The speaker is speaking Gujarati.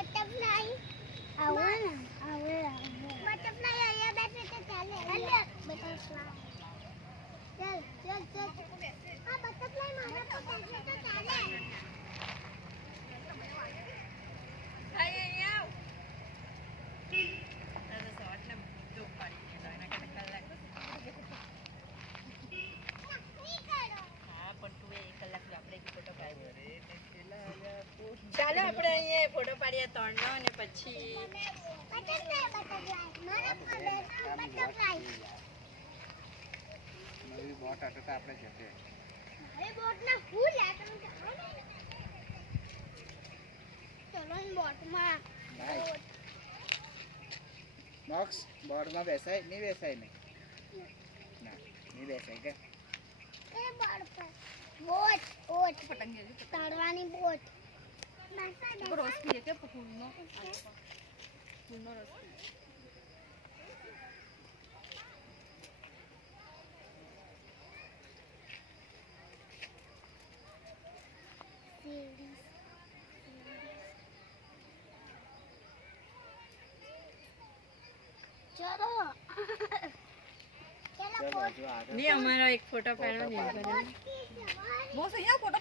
બટરફ્લાય આવો ને આવે બટરફ્લાય અહીંયા બેઠે તો ચાલે બટરફ્લાય ચાલ ચાલ ચાલ આ બટરફ્લાય મારા પર બેઠે તો ચાલે અહીંયા આવ આ તો શોર્ટ ને જો પાડી દે એના કને કલાક હા પણ તું 1 કલાક આપણે ફોટો પાડીએ ચાલો આપણે અહીંયા ફોટો પાડીએ ત્રણનો અને પછી બટરફ્લાય મારા પર બટરફ્લાય નવી બોટ હતો તો આપણે જશે મારે બોટ ના ફૂલ આ તમે જાઓ ને ચલો ને બોટ માં ભાઈ બોક્સ બોર્ડમાં બેસાય નહીં બેસાય ને ના નહીં બેસાય કે એ બોટ પર બોટ બોટ પતંગ તળવાની બોટ રસ પીએ કે ફૂલનો ફૂલનો રસ ચલો ચલો હજુ આગળ ની અમારો એક ફોટો પાડો ને બોટ કી જવાય બોસ અહીંયા ફોટો